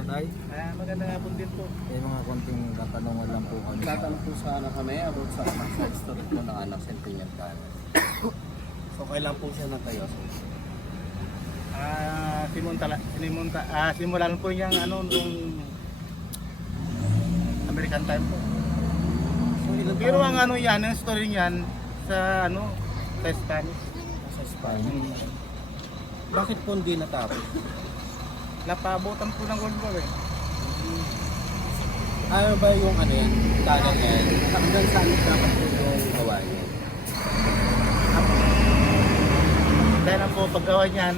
araw, Tay. Magandang hapon din po. May mga konting katanungan lang po kami. Tatanong po sana kami about sa history po ng anak Centennial Canal. So kailan po siya natayo? Simulan po niyang nung American time po. So ilan Pero ang yan, ang story niyan sa sa Spanish. sa Spain? Bakit po hindi natapos? Napabotan po ng World War eh. Ano ba yung yan? Tunnel na yan? Hanggang saan dapat po yung gawa niya? Dahil po paggawa niyan,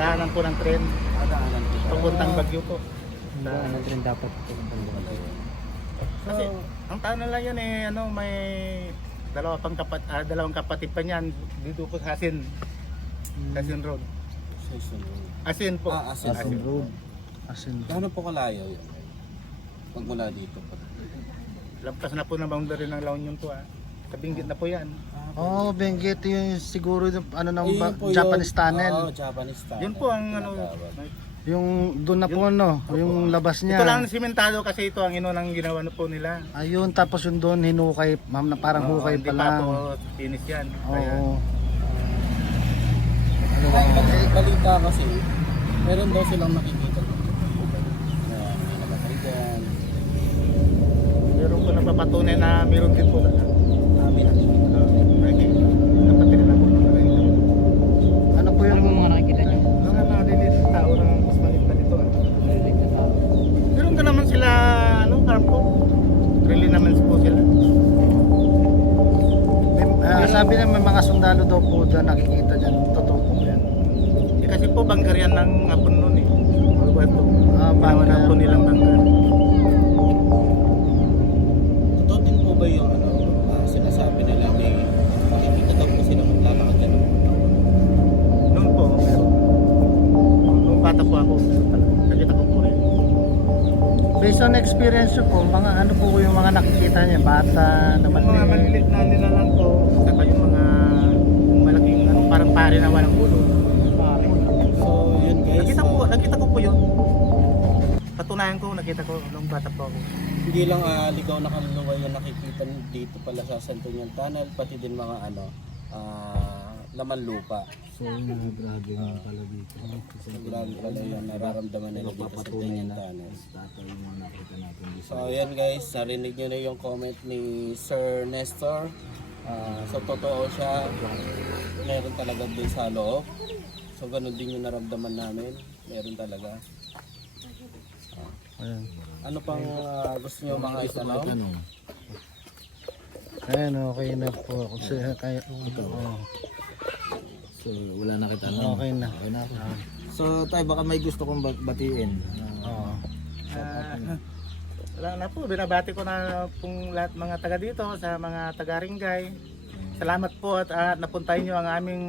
daanan po ng tren, Daanan po. papuntang Baguio po. Daanan rin dapat pupuntang Baguio. Kasi ang tunnel lang yan may dalawang kapatid pa niyan dito po sa Asin. Asin Road. Asin po. Asin Road. Asin. Gaano po kalayo yun? Pag mula dito po. Lampas na po ng boundary ng La Union po Kabinggit na po yan. Oh, Benguet yung siguro yung ng Yun po Japanese tunnel. Oo, Japanese tunnel. Yun po ang Yung doon na po yung labas niya. ito lang simentado kasi ito ang ng ginawa po nila. Ayun, tapos yung doon hinukay, ma'am, na parang hukay pa Hindi lang. pa po finish yan. Oo. Balita kasi, meron daw silang nakikita na may namatay dyan. Meron po napapatunay na meron din po na. May nakikita. Kapatid na po ng nakikita. Ano po yung mga nakikita niyo? Mga nalilit na tao na mas maliit na dito. Meron ka naman sila, kampo. Really naman po sila. Sabi na may mga sundalo daw po doon nakikita dyan. Totoo po yan. Kasi po bangkaryan ng hapon noon eh. World War II. Ginawa na po nilang bangkar. Totoo din po ba yung sinasabi nila may makikita daw po sila maglalakad dyan? Noon po, pero nung bata po ako, nakita ko po rin. Based on experience nyo po, mga ano po yung mga nakikita niya? Bata naman Yung mga maliliit na nila lang po, saka yung mga malaking parang pare na walang ulo. So yun guys, Nakita ko po yun. Patunayan ko, nakita ko nung bata po ako. hindi lang ligaw na kaluluwa yung nakikita dito pala sa Centennial Tunnel, pati din mga laman lupa. So, grabe nga pala dito. Grabe pala yung nararamdaman nila dito sa Centennial Tunnel. Yung mga nakita natin dito. So ayan guys, narinig nyo na yung comment ni Sir Nestor. So totoo siya, meron talaga din sa loob. So ganun din yung naramdaman namin, meron talaga. Ayan. Ano pang gusto nyo mga itanong? Ayan, okay na po. Kasi kaya ito. So wala na kita Okay na. Okay na ako. So tayo baka may gusto kong batiin. Oo. Wala na po, binabati ko na pong lahat mga taga dito, sa mga taga Ringay. Salamat po at napuntahin nyo ang aming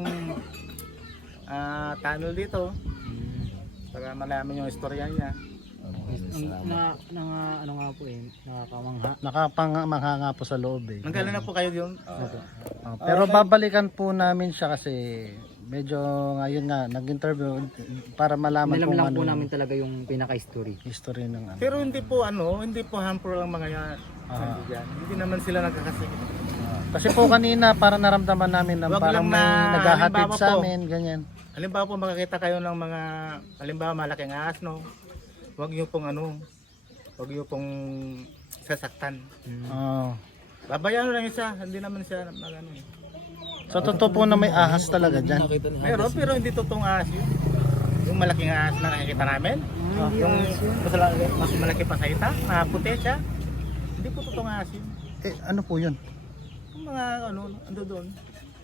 tunnel dito para malaman yung istorya niya. Ano nga po nakakamangha. Nakapangha nga po sa loob eh. Nanggaling na po kayo yun? Pero babalikan po namin siya kasi medyo ngayon nga nag-interview para malaman kung Lang ano po namin talaga yung pinaka-history. history ng ano. Pero hindi po harmful ang mga yan. Hindi naman sila nagkakasakit. Kasi po kanina para naramdaman namin na Wag parang lang may na- naghahatid halimbawa sa po. amin, ganyan. Halimbawa po makakita kayo ng mga, halimbawa malaking ahas, no? Huwag niyo pong sasaktan. Oo. Babayaan lang isa, hindi naman siya So totoo po na may ahas talaga dyan. Meron, pero hindi totoong ahas yun. Yung malaking ahas na nakikita namin, yung mas malaki pa sa ita, puti siya. Hindi po totoong ahas yun. Ano po yun? Yung mga ando doon.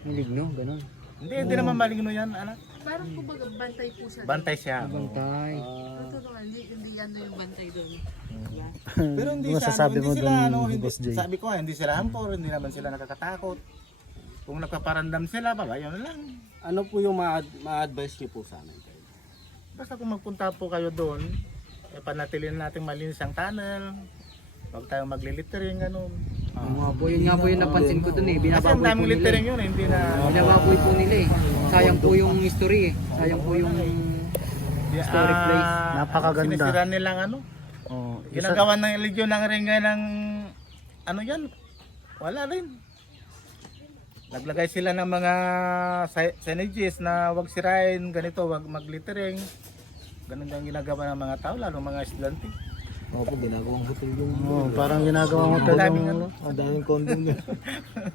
Miligno, ganun. Hindi naman maligno yan, anak. Parang kumbaga bantay po siya. Bantay siya. Bantay. Totoo, hindi yan yung bantay doon. Pero hindi Ano siya, masasabi mo hindi sila, dun, Boss Jay? sabi ko, hindi sila hampor, hindi naman sila nakakatakot. Kung nagpaparandam sila, babayan na lang. Ano po yung ma-advise nyo po sa amin? Basta kung magpunta po kayo doon, panatilin natin malinis ang tunnel. Huwag tayong maglilittering, gano'n. Yun nga po yung napansin ko dun eh. Kasi ang Binababoy po daming nila littering eh. yun, hindi na... Binababoy po nila eh. Sayang po yung history eh. Sayang po yung Historic place. Napakaganda. Sinisira nilang ano. Oh, Ginagawa ng Legion ng Ringa ng ano yan. Wala rin. Naglagay sila ng mga signages na wag sirain, ganito, wag maglittering. Ganun ang ginagawa ng mga tao, lalo mga estudyante. Opo, ginagawang hotel yung parang ginagawang hotel Daming yung... ang daming condom niya.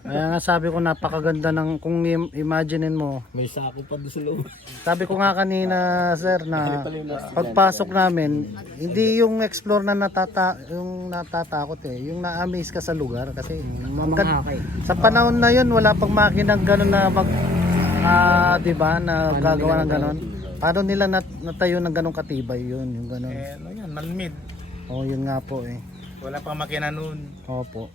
Kaya nga sabi ko napakaganda ng kung imaginein mo. May sako pa doon sa loob. Sabi ko nga kanina sir na pagpasok namin, hindi yung explore na yung natatakot yung na-amaze ka sa lugar kasi sa panahon na yun wala pang makinang gano'n na di ba na gagawa ng gano'n. Paano nila natayo ng gano'ng katibay yun, yung gano'n. Ano yan, man-made. Oh, yun nga po Wala pang makina noon. Opo.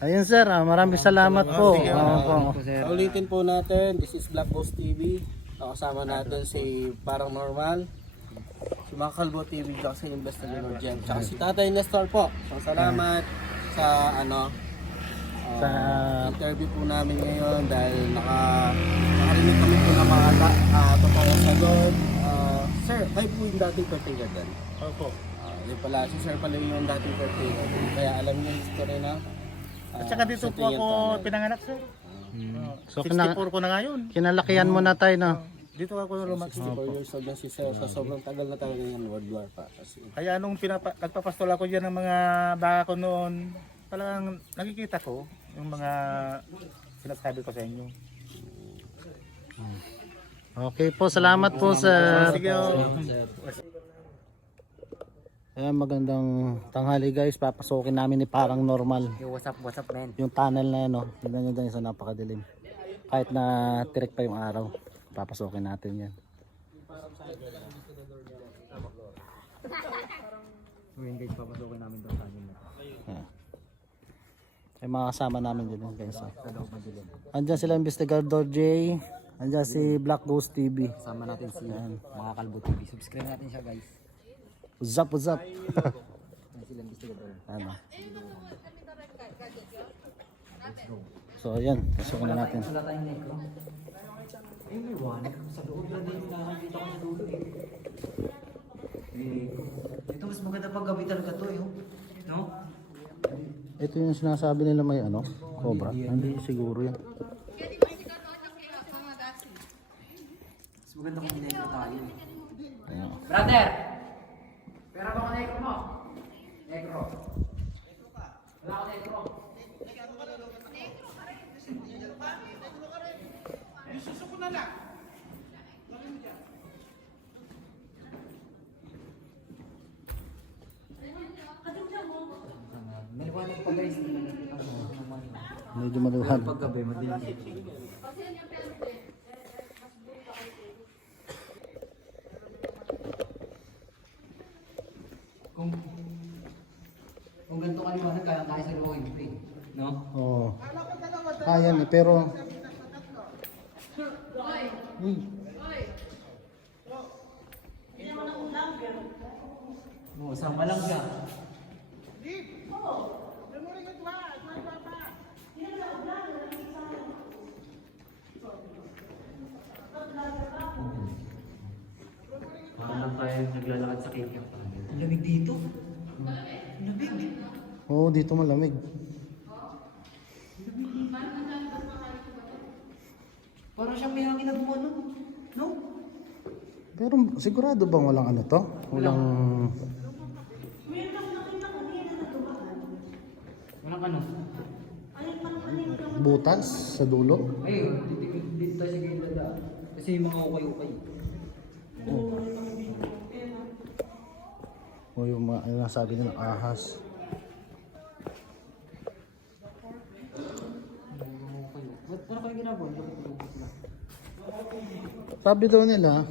Ayun sir, maraming salamat po. sige. Opo. Ulitin po natin, this is Black Ghost TV. Kasama natin si Parang Normal, si Makalbo TV, at si Investigator Jem, tsaka si Tatay Nestor po. So, salamat sa Sa interview po namin ngayon dahil nakarinig kami po ng mga totoong sagot. Sir, kayo po yung dating caretaker din. Opo. Yun pala, si Sir pala yung dating caretaker. Kaya alam niyo yung history na. At saka dito sa po tingin ako tunnel. pinanganak sir. So, 64 ko na ngayon. kinalakihan mo na tayo na. Dito ako lumaki. 64 years old na si Sir. So sobrang tagal na talaga yung World War pa. Kasi Kaya nung nagpapastol ako dyan ng mga baka ko noon, talagang nakikita ko yung mga sinasabi ko sa inyo. Okay po, salamat po sir. Sige, Ayan, magandang tanghali guys. Papasukin namin ni Parang Normal. What's up, man? Yung tunnel na yan, tignan nyo guys, napakadilim. Kahit na tirik pa yung araw, papasukin natin yan. Yung guys, papasukin namin doon sa amin. Ayan. Ay mga kasama namin din guys. Andyan sila Investigador J. Andyan si Black Ghost TV. Sama natin si mga Kalbo TV. Subscribe natin siya, guys. What's up, what's up? Sila investigador. Ano? So ayan, pasukin na natin. Wala tayong negro. Ay, may one. Sa loob lang din yung nakakita ko sa dulo eh. Ito mas maganda pag gabi talaga to eh. No? Ito yung sinasabi nila may cobra. Hindi siguro yan. Mas maganda kung negro tayo. Ayan. Brother! Pera ba ko negro mo? Negro. Wala ko negro. Maliwanag pa guys. Medyo maliwanag. Paggabi, madilim. Kung ganito kaliwanag, kaya sa loob eh. No? Oo. Yan pero... Sama lang siya. Parang tayo naglalakad sa cave. Ang lamig dito. Lamig. Oo, dito malamig. Parang siyang may hangin na bumano. No? Pero sigurado bang walang to? Walang Walang ano? butas sa dulo? Ay, dito tayo sa gilid na. Kasi yung mga ukay-ukay. O yung mga nasabi nila ahas. Ano kayo ginagawa? Sabi daw nila,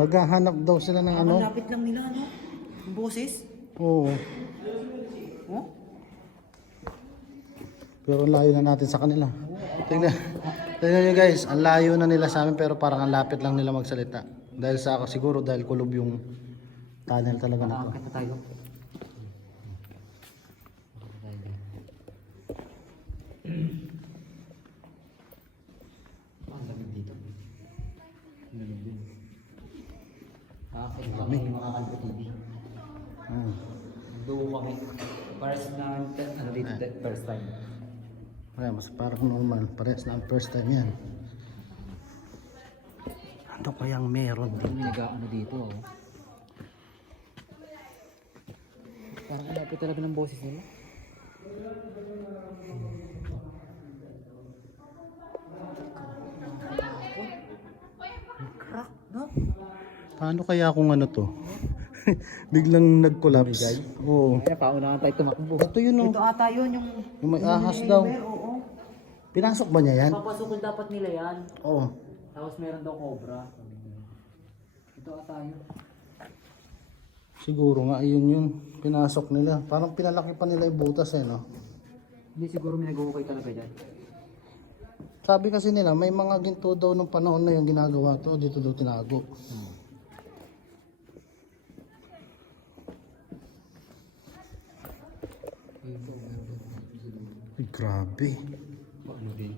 maghahanap daw sila ng ano. Lapit lang nila, no? Yung boses. Oo. Oh? Pero ang layo na natin sa kanila. Tingnan nyo guys, ang layo na nila sa amin pero parang ang lapit lang nila magsalita. Dahil siguro dahil kulob yung tunnel talaga na to. Nakakita tayo. Ang lamig dito. Ang lamig din. Nakakit kami mga Kalbo TV. Duo kami. First na, ano dito, first time. Kaya mas parang normal. Parehas na ang first time yan. Ano kayang meron din? May nag-ano dito, oh. Parang alapit talaga ng boses nila. Crack, no? Paano kaya kung ano to? Biglang nag-collapse. Oo. Kaya paunahan tayo tumakbo. Ito yun oh. Ito ata yun, Yung may ahas daw. oo. Pinasok ba niya yan? Papasukin dapat nila yan. Oo. Tapos meron daw cobra. Ito ata yun. Siguro nga yun. Pinasok nila. Parang pinalaki pa nila yung butas eh no? Hindi siguro may nag-uukay talaga dyan. Sabi kasi nila may mga ginto daw nung panahon na yung ginagawa to. Dito daw tinago. Ay, grabe. Ano din?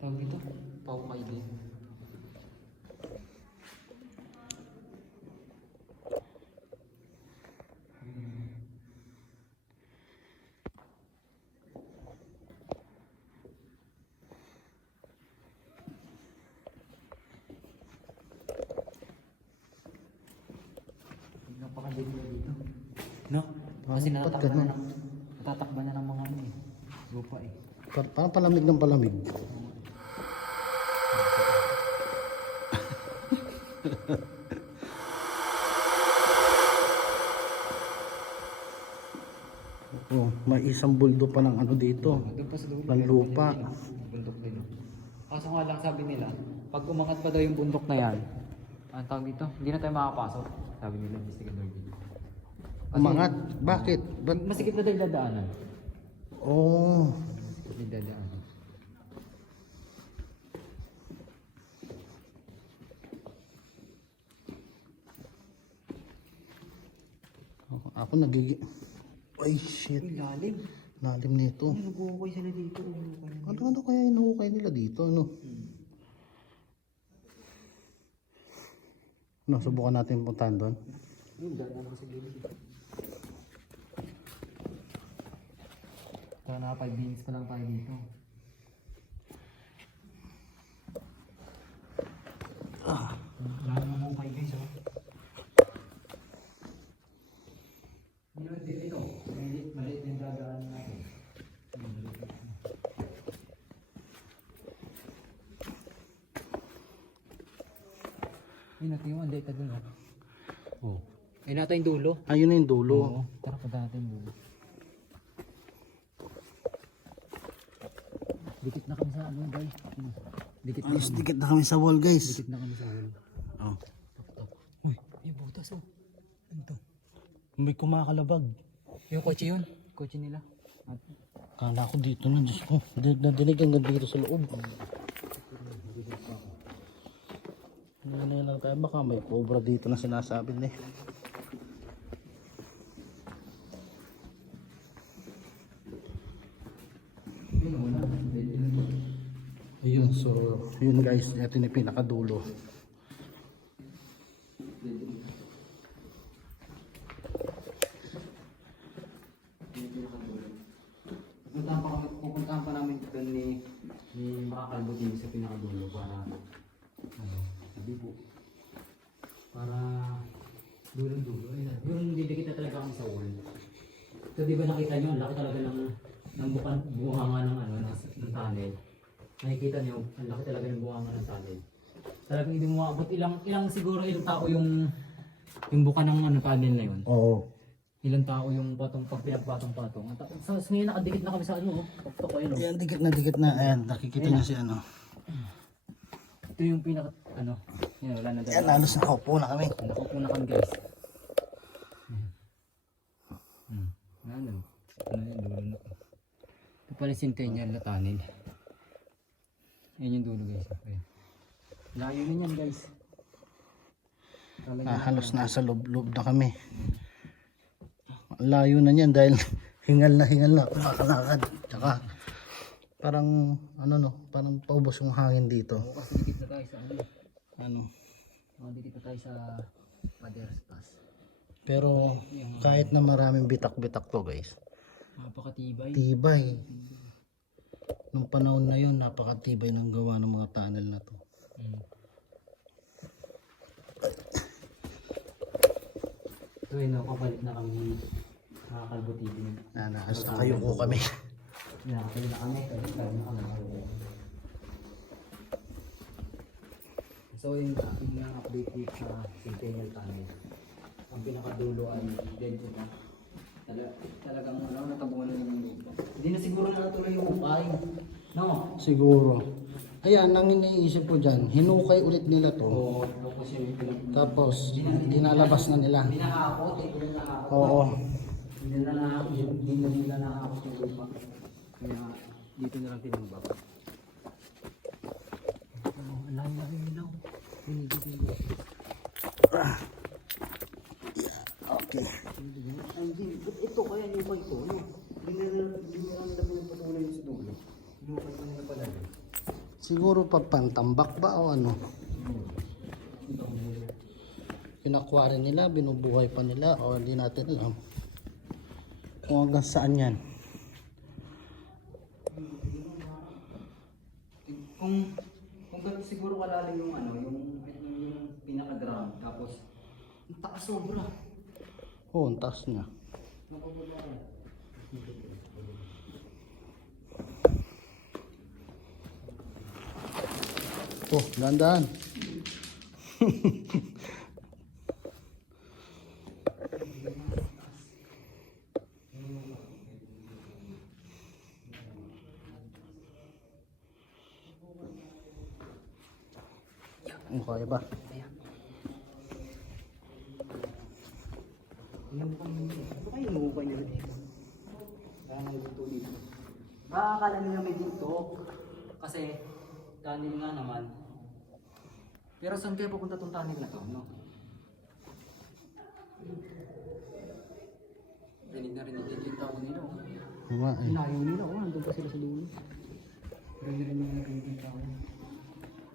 Tawag ito? Paukay din. Napakabig na dito. No? Kasi natatakban na ng mga ano eh. Lupa eh. Parang palamig ng palamig. Oh, may isang buldo pa ng ano dito. Doon pa sa dulo. Ng lupa. Bundok din. Kaso nga lang sabi nila, pag umangat pa daw yung bundok na yan, ang tawag dito, hindi na tayo makapasok. Sabi nila, investigador din. Umangat? Bakit? Ba't? Masikip na dahil dadaanan. Oh, Hindi dadaanan. ako nagigi... Ay, shit. Lalim. Lalim nito. Nag-uukay sila dito. Ano kaya inuukay nila dito? Ano? No, subukan natin puntahan doon. Dadaanan ko sa gilid. Kaya na 5 minutes pa lang tayo dito. Lalim ng ukay guys, oh. Dito, maliit yung dadaan natin. Ay, natin yung anday dun, oh. Ay, natin yung dulo. Ayun na yung dulo. Oo. Tara, punta natin yung dulo. Dikit na kami sa ano, guys. Dikit na Ayos, kami. dikit na kami sa wall, guys. Dikit na kami sa wall. Oh. Uy, may butas, oh. Ano to? May kumakalabag. Yung kotse yun. Kotse nila. At Kala ko dito na, Diyos ko. Nadinig hanggang dito sa loob. Ano na lang tayo, baka may cobra dito na sinasabi na eh. Ayun, so, yun guys, ito yung pinakadulo. pupuntahan pa namin doon ni Makakalbo din sa pinakadulo para ano, sabi po para dulo-dulo. Ayun, yung didikit na talaga kami sa wall. So di ba nakita nyo, ang laki talaga ng buhanga ng ano, ng tunnel. Nakikita nyo, ang laki talaga ng buhanga ng tunnel. Talagang hindi mo maabot ilang siguro ilang tao yung buka ng ano tunnel na yun. Oo. Ilang tao yung pag pinagpatong-patong. So ngayon nakadikit na kami sa ano, pagtok ayun. Ayan, dikit na. Ayan, nakikita niyo si ano. Ito yung pinaka ano, yun, wala na Ayan, dalawa. halos nakaupo na kami. Nakaupo na kami guys. Ano yun, dulo na. Ito pala yung Centennial na tunnel. Ayan yung dulo guys. Ayan. Layo na yan guys. Halos nasa loob na kami. Layo na niyan dahil hingal na kumakalakad. Tsaka parang ano no, parang paubos yung hangin dito. Kasi dikit na tayo sa ano. Ano? Dikit na tayo sa Paderas Pass. Pero kahit na maraming bitak-bitak to guys, Napakatibay. tibay. Nung panahon na yun, napakatibay ng gawa ng mga tunnel na to. So yun, pabalik na kami mga Kalbo TV. Nasa kayo ko kami. Nakakaya na kami, balik na kami. So yun, yung update dito sa Centennial Tunnel. Ang pinakadulo ay dead na. Talagang natabungan na yung lupa. Hindi na siguro natuloy yung upay. No? Siguro. Ayan, ang iniisip ko dyan, hinukay ulit nila to. Oo, tapos yung Tapos, dinalabas na nila. hindi nakakot, hindi nakakot. Oo. Hindi na nila nakakot yung lupa. Kaya dito na lang tinambak. Ang layo ilaw. Okay. Ito kaya yung ba ito? Ano? Hindi na lang yung patuloy sa dulo. Hinukay pa nila pala. Siguro pagpantambak ba o ano? Pinakuha rin nila, binubuhay pa nila o hindi natin alam. Kung hanggang saan yan. Kung ganun siguro kalalim yung ano, yung pinaka-ground, tapos ang taas sobra. Oo, ang taas niya. Oh, dahan-dahan. Kaya ba? Hinukay nila dito. Kaya nang dito dito. Baka akala nila may dito. Kasi tunnel nga naman. Pero saan kayo pupunta tong tunnel na to? No? Rinig na rinig dito yung tao nila. Oh. Tama eh. Hinayo nila. Oh, nandun pa sila sa dulo. Rinig na rinig yung tao.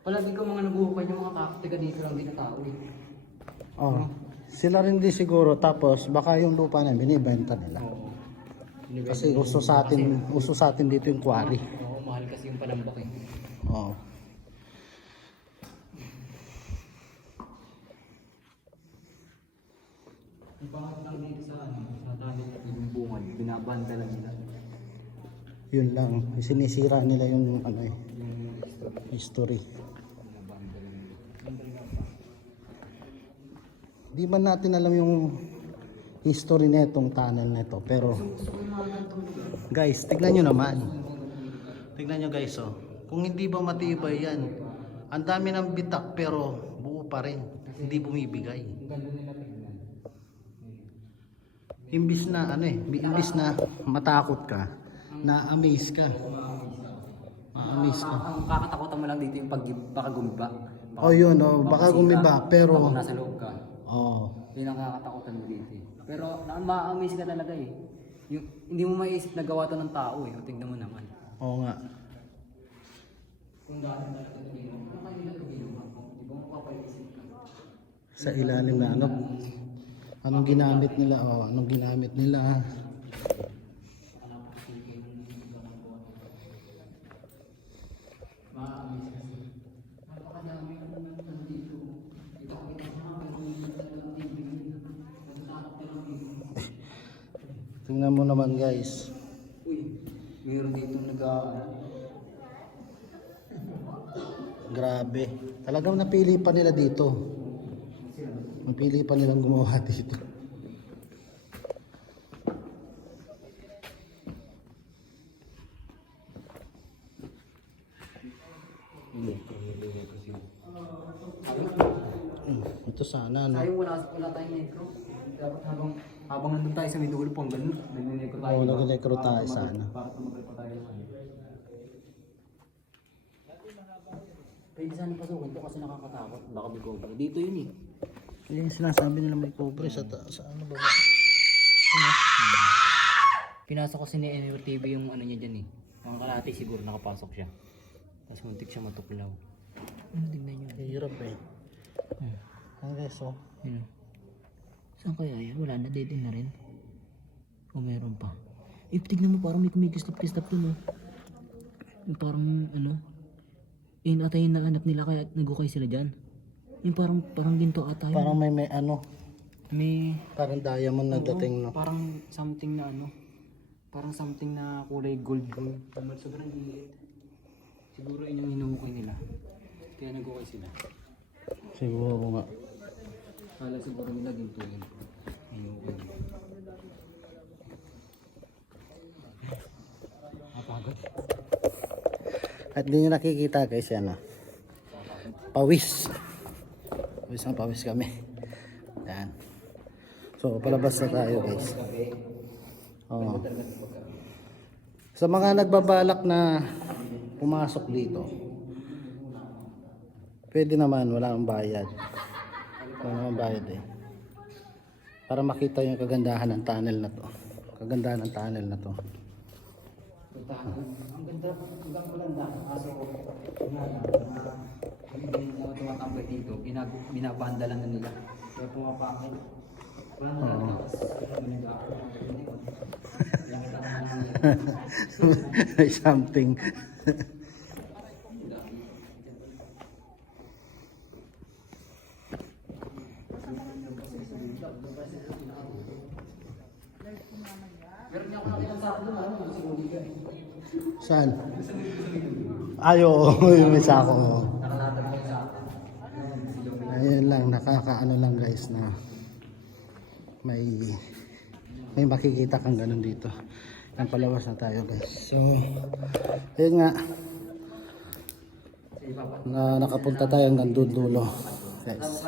Palagi ko mga nabuhukay yung mga taga dito lang din na tao eh. Oh. Sila rin di siguro tapos baka yung lupa na binibenta nila. Kasi uso sa atin dito yung quarry. Oo, mahal kasi yung panambak eh. Oo. Yung pangat lang dito sa tunnel at yung bungan, binabanda lang nila. Yun lang, sinisira nila yung ano eh, history. Di man natin alam yung history netong tunnel nito, pero guys, tignan nyo naman. Tignan nyo guys, oh. Kung hindi ba matibay yan, ang dami ng bitak pero buo pa rin, hindi bumibigay. Imbis na ano eh, imbis na matakot ka, na-amaze ka. Ma-amaze ka. Ang kakatakutan mo lang dito yung baka gumiba. Oh yun, oh, baka gumiba, pero Kapag nasa loob ka. oh, Yun ang kakatakutan mo dito eh. Pero ma-amaze ka talaga eh. Yung, hindi mo maiisip na gawa to ng tao eh. O tingnan mo naman. oo nga. Kung gaano talaga ito dito, ano kayo nila ito ginawa? Di ba mapapaisip ka? Sa ilalim na ano, anong ginamit nila, oh, anong ginamit nila. Tingnan mo naman guys. Uy, mayroon dito Grabe. Talagang napili pa nila dito. Napili pa nilang gumawa dito. Ito sana no. Sayang wala tayong necro. Dapat habang nandun tayo sa may dulo pang ganun, nag-necro tayo. Oo, nag-necro tayo sana. Para tumagal pa tayo ng ano. Pwede sana pasukin to kasi nakakatakot. Baka may cobra. Dito yun eh. Yung sinasabi nila may cobre sa ano ba? Pinasok kasi ni NUTV yung ano niya dyan eh. Ang kalahati siguro nakapasok siya. Tapos muntik siya matuklaw. Tingnan nyo. Hirap eh. Ang guys, oh. Yun. Saan kaya yan? Wala na, dead end na rin. O meron pa. Tignan mo, parang may kumikislap-kislap dun, oh. Yung parang, ano, yun ata yung nahanap nila kaya nagukay sila dyan. Yung parang ginto ata yun. Parang may ano, May, parang diamond na oo, dating, no? parang something na ano, parang something na kulay gold. Sobrang liit. Siguro yun yung hinukay nila. Kaya nagukay sila. Siguro nga. Kala siguro nila ginto yun. Hinukay nila. Napagod. At di nyo nakikita guys yan, pawis. Pawis na pawis kami. Yan. So palabas na tayo guys. Oo. Sa mga nagbabalak na pumasok dito, pwede naman, wala akong bayad. Wala namang bayad eh. Para makita yung kagandahan ng tunnel na to. Kagandahan ng tunnel na to. Ang ganda, hanggang maganda. Kaso, yung mga tumatambay dito, binabanda lang na nila. Kaya pumapakit. Wala na lang. May something. Saan? Ayo, yung isa ko. Ayun lang, nakakaano lang guys na may makikita kang ganun dito. Yan, palawas na tayo guys. So, ayun nga. Nakapunta tayo hanggang dulo. Guys.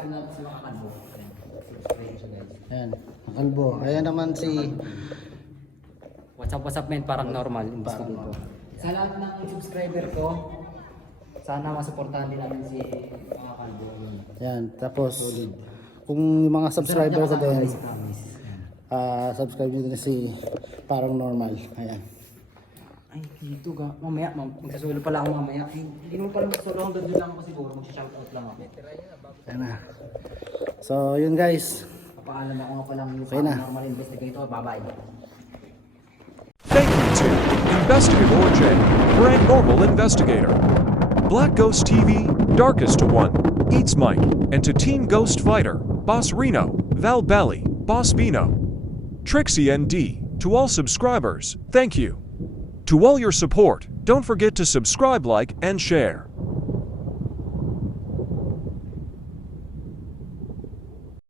Ayan, nakalbo. Ayan naman si What's up men, parang normal. Sa lahat ng subscriber ko, sana masuportahan din namin si mga kalbo. Ayan, tapos kung yung mga subscriber ko din, subscribe nyo din si Parang Normal. Ayan. Ay, dito ga. Mamaya, magsasulo pala ako mamaya. Ay, hindi mo pala magsasulo. Doon lang ako siguro. Magsashoutout lang ako. Ayan na. So, yun guys. Papaalam ako nga palang yung Okay na. Normal Investigator. Bye-bye. Thank you to Investigator J, Brand Normal Investigator, Black Ghost TV, Darkest One, Eats Mike, and to Team Ghost Fighter, Boss Reno, Val Belly, Boss Bino, Trixie ND, to all subscribers, thank you. To all your support, don't forget to subscribe, like, and share.